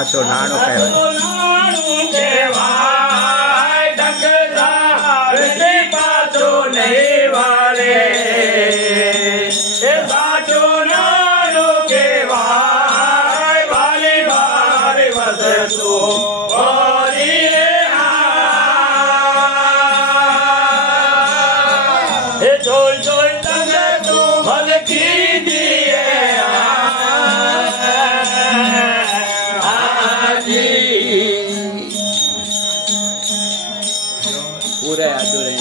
સાચો નાણો કહેવાય ઢંકતા પાછો નહીં વાળે સાચો નાણો કહેવાય વાલી વારે વસતો જોઈ જોઈ તને તું ભલકી દીએ પૂરે અધૂરે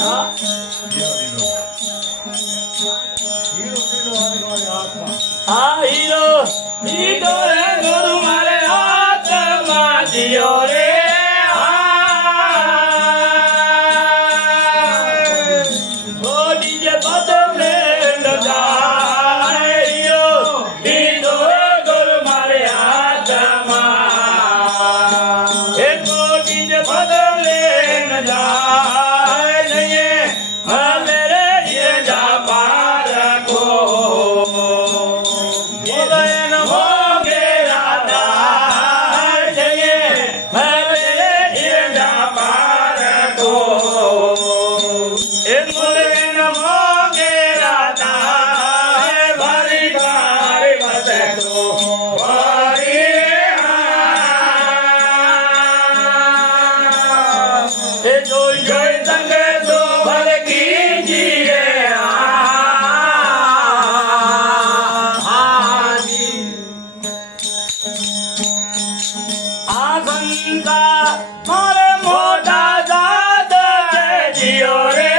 આ હીરો હીરો રે ગુરુ મારે હાથમાં જીઓ રે મારે મોટા દાદ જીઓ રે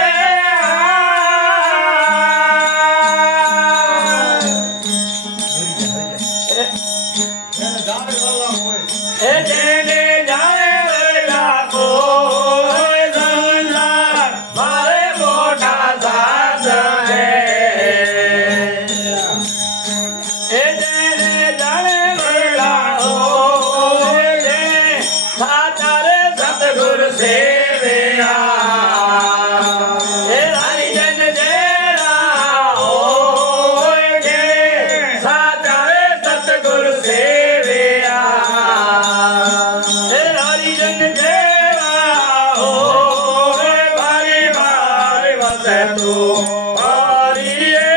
વસતો હરિએ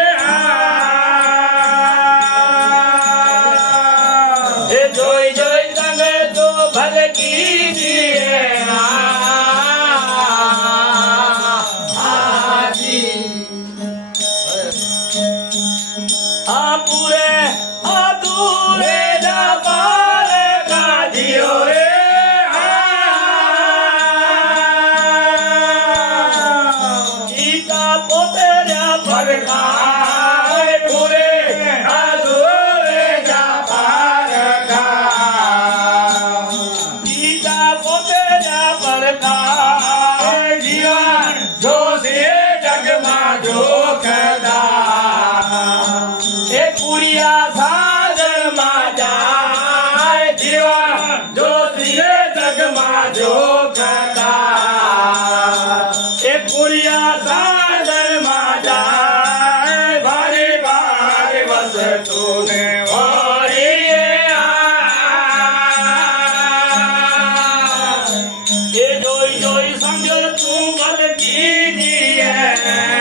એ જોઈ જોઈ તમે તો ભલે કીજીએ પૂરે અધૂરે જપાર ગાજીઓ રે ગીતા પોતે ભરખાય પૂરે અધૂરે જપાર ગીતા પોતે ભરખાય જીવન જોશે જગમાં જોખદા એ કુડિયા સાગરમાં જાય જીવન જોશીએ જગમાં જોખતા એ કુડિયા સાગરમાં જાય ભારે ભારે વસતો ને વળીએ એ જોઈ જોઈ સમજો તું બદકી જીએ